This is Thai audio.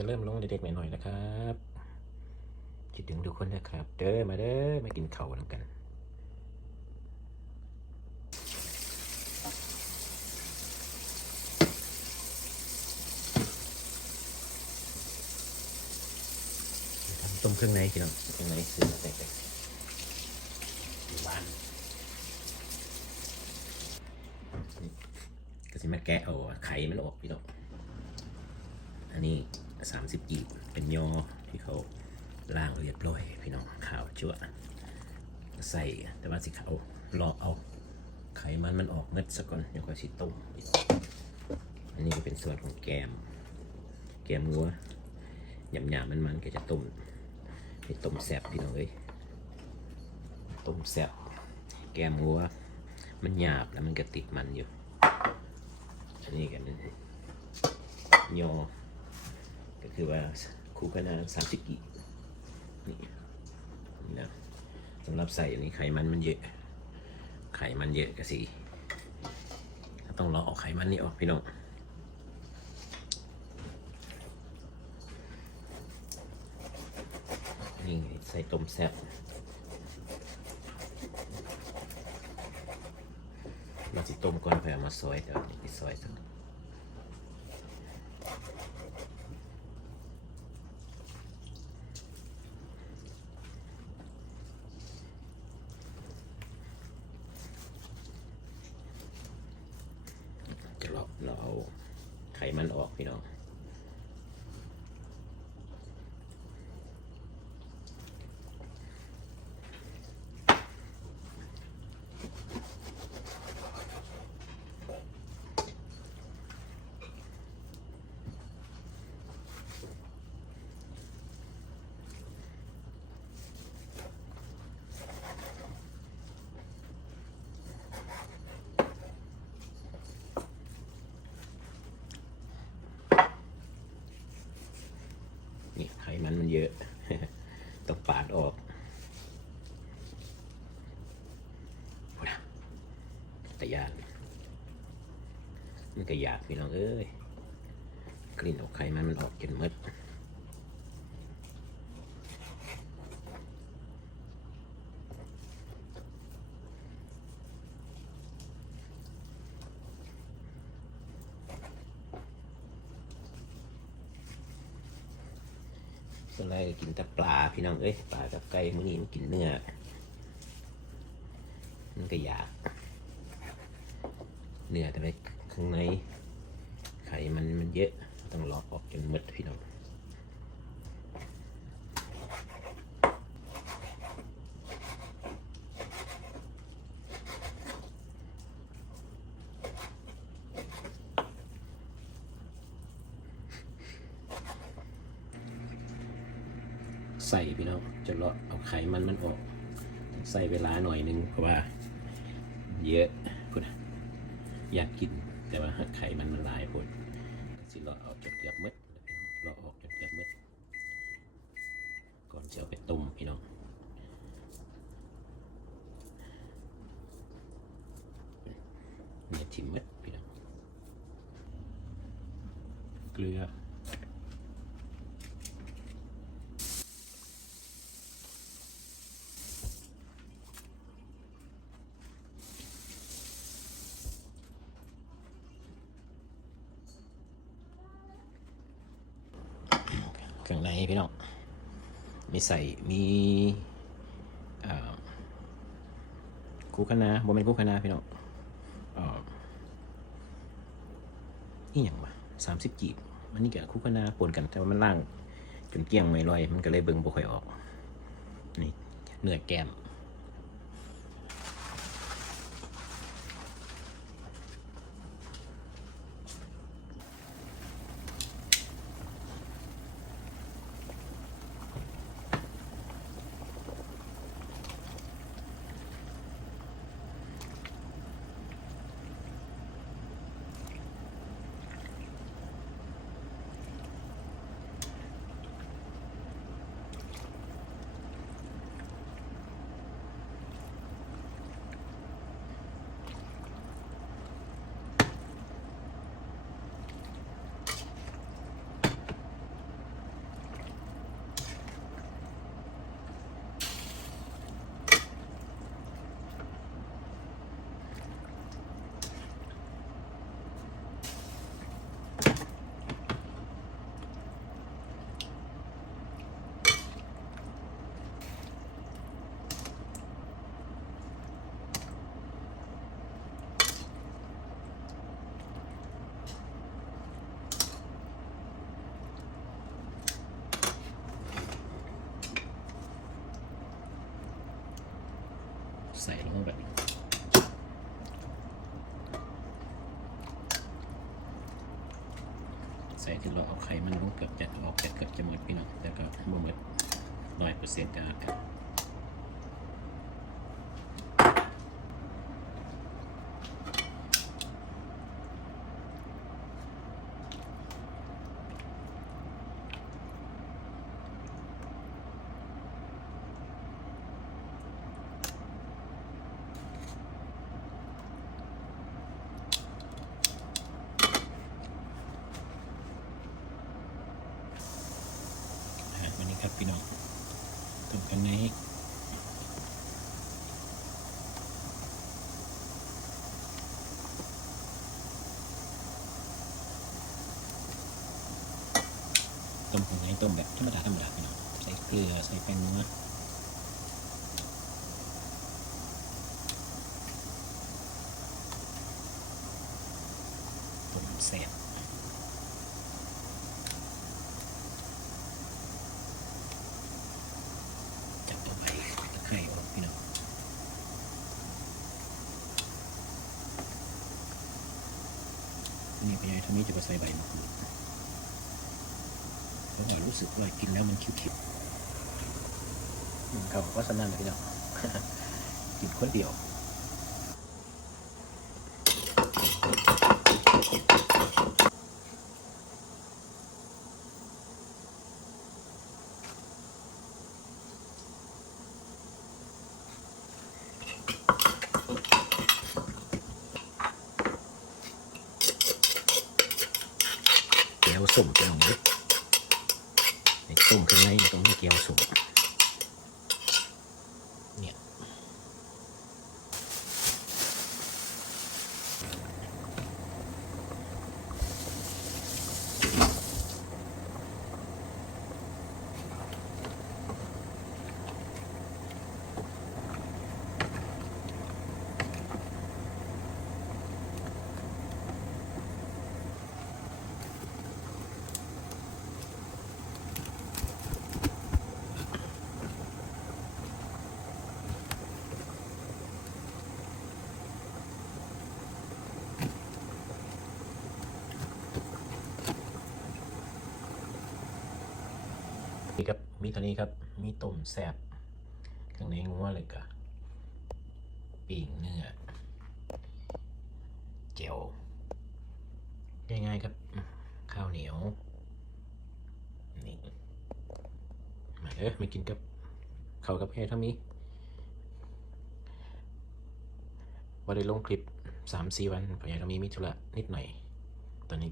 ก็เริ่มลงเด็กๆหน่อยๆนะครับคิดถึงทุกคนนะครับ เด้อมาเด้อมากินข้าวนำกันต้มเครื่องในพี่น้องเครื่องในซื้อมาใส่ไปอยู่บ้านนี่ก็สิมาแกะเอาไข่มันออกพี่น้องอันนี้ สามสิบกีบเป็นยอที่เขาล่างเรียบร้อยพี่น้องขาวจั่วใส่แต่ว่าสิเขารอเอาไขมันมันออกเม็ดซะก่อนเดี๋ยวค่อยสิต้มอันนี้ก็เป็นส่วนของแกม แกมงัวหยำๆมันๆก็จะต้มนี่ต้มแซ่บพี่น้องเอ้ยต้มแซ่บแกมวัวมันหยาบแล้วมันก็ติดมันอยู่ อันนี้กันยอ ก็คือว่าคูคนาสามสิบกินี่นี่นะสำหรับใส่อันนี้ไขมันมันเยอะ ไขมันเยอะก็สิต้องรอออกไขมันนี่ออกพี่น้องนี่ใส่ต้มแซ่บเราจะต้มก่อนเพื่อเอามาซอยแต่ว่านี่ไปซอยสักจะ เราเอาไขมันออกพี่น้อง นี่ไขมันมันเยอะ ต้องปาดออกโอ้ยแต่ยานมัน ก็อยากพี่น้องเอ้ยกลิ่นออกไขมันมันออกจนหมดส่วนแรก็กินแต่ปลาพี่น้องเอ้ยปลากับไก่มื้อนี้มันกินเนื้อมันก็อยากเนื้อแต่ไป ข้างในไขมันมันเยอะต้องลอกออกจนหมดพี่น้องใส่พี่น้องจะเลาะเอาไขมันมันออก ใส่เวลาหน่อยนึงเพราะว่า เยอะพุ่นอยากกิน แต่ว่าไข่มันมันลายพุ่นสิเลาะเอาจนเกือบมืดเลาออกจนเกือบมืดก่อนเชียวไปตุ้มพี่น้องเนี่ยทิมมืดพี่น้องเกลือ เครื่องในพี่น้อง มีใส่ มีเอ่อคูคนาบ่เป็นคู่คนาพี่น้องนี่อย่างวะสามสิบกีบมันนี้กับคู่คนาปนกัน แต่ว่ามันล่างจนเกลี้ยงไม่ลอย มันก็เลยเบิ่งบ่ค่อยออก นี่เนื้อแก้ม ส่ลงไปใส่ถึงเราเอาไข่มันลงเกือบจะออกจากเกือบจะหมดพี่น้องแต่ก็บ่หมดร้อยเปอร์เซ็นต์ก็แล้วกัน อะวันนี้ ครับพี่น้องต้มกันในต้มกันในต้มแบบธรรมดาธรรมดาพี่น้องใส่เกลือใส่แป้งนัวต้มแซ่บ จับเอาไปตะไคร่ออกพี่น้อง อันนี่พยายทำนี้จะมาใส่ใบมะกรูดเพราะว่ารู้สึกว่ากินแล้วมันคิ้วๆอืมครับว่าสนั่นเลยพี่น้องกินคนเดียว แก้วส้มแก้วนี้ไอ้ต้มข้างในตรงนี้แก้วส้ม นี่ครับ มีเท่านี้ครับ มีต้มแซ่บข้างในงัวเลยกะปีงเนื้อเจียวง่ายๆครับ ข้าวเหนียว นี่ มาเด้อมากินกับข้าวกับแค่เท่านี้ว่าได้ลงคลิปสามสี่วันพยายามมีมิธุระนิดหน่อย ตอนนี้